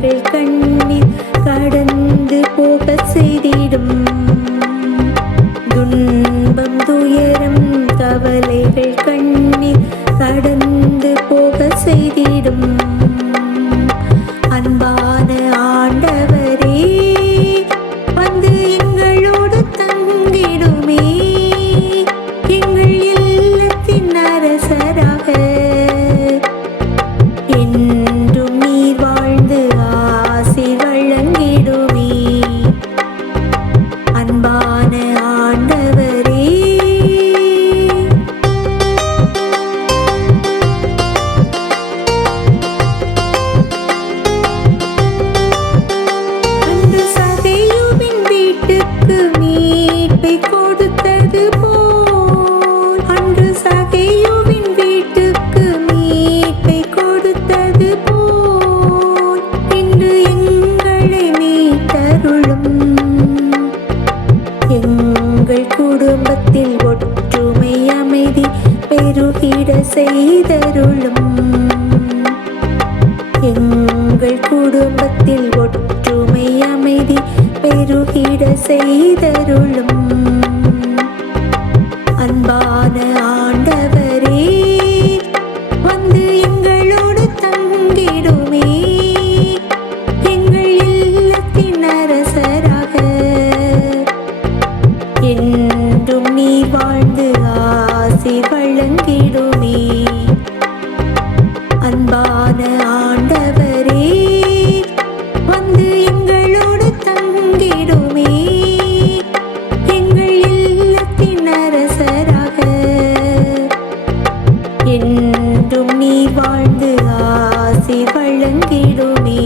கவலைகள் கண்ணீர் கடந்து போக செய்திடும். துன்பம் துயரம் கவலைகள் கண்ணீர் கடந்து போக செய்திடும். அன்பான ஆண்டவரே வந்து எங்களோடு தங்கிடுமே. எங்கள் இல்லத்தின் அரசராக என்றும் நீர் வாழ்ந்து ஆசி வழங்கிடுமே. அன்பான ஆண்டவரே அன்று சகையுவின் வீட்டுக்கு மீட்பை கொடுத்தது போல், அன்று சகையுவின் வீட்டுக்கு மீட்பை கொடுத்தது போல், இன்று எங்களை மீட்டருளும். எங்கள் குடும்பத்தில் ஒற்றுமை அமைதி பெருகிட செய்தருளும். எங்கள் குடும்பத்தில் ஒற்றுமை அமைதி பெருகிட செய்தருளும். அன்பான ஆண்டவரே வந்து எங்களோடு தங்கிடுமே. எங்கள் இல்லத்தின் அரசராக என்றும் நீர் வாழ்ந்து ஆசி வழங்கிடுமே. அன்பான ஆண்டவரே வந்து எங்களோடு தங்கிடுமே. எங்கள் இல்லத்தின் அரசராக என்றும் நீர் வாழ்ந்து ஆசி வழங்கிடுமே.